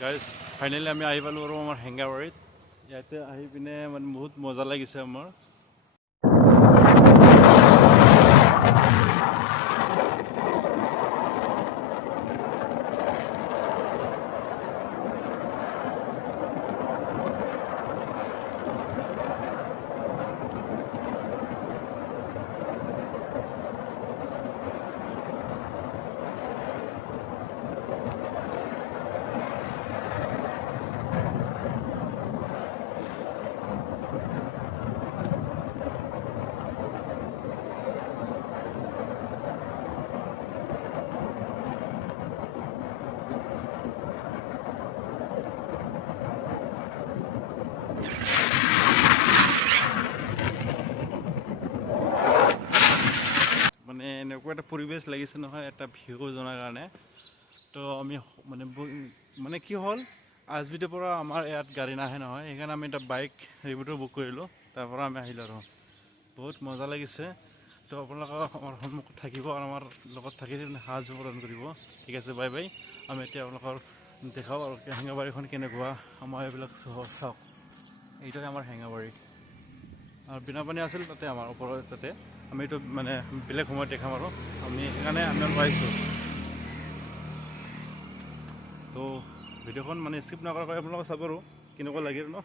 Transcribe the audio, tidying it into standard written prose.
Guys finally আমি আহি পালোঁ আৰু আমাৰ হেংগাবাৰীত। ইয়াতে আহি পিনে মানে বহুত মজা লাগিছে আমাৰ। মানে এনেকুৱা এটা পৰিৱেশ লাগিছে নহয়, এটা ভিউ জনাৰ কাৰণে। তো আমি মানে কি হ'ল, আজবিটোৰ পৰা আমাৰ ইয়াত গাড়ী নাহে নহয়, সেইকাৰণে আমি এটা বাইক ৰেপিড' বুক কৰিলোঁ। তাৰ পৰা আমি আহিলোঁ আৰু বহুত মজা লাগিছে। তো আপোনালোকক আমাৰ সন্মুখত থাকিব আৰু আমাৰ লগত থাকি সাহায্য প্ৰদান কৰিব। ঠিক আছে, বাই বাই। আমি এতিয়া আপোনালোকৰ দেখাওঁ আৰু হেঙেৰাবাৰীখন কেনেকুৱা। আমাৰ এইবিলাক চাওক, এইটোৱে আমাৰ হেঙেৰাবাৰী। আৰু বীণাপানী আছিল তাতে আমাৰ ওপৰত, তাতে আমি এইটো মানে বেলেগ সময়ত দেখাম আৰু আমি সেইকাৰণে আমি পাইছোঁ। তো ভিডিঅ'খন মানে স্কিপ নকৰাকৈ আপোনালোকে চাব আৰু কেনেকুৱা লাগিল ন।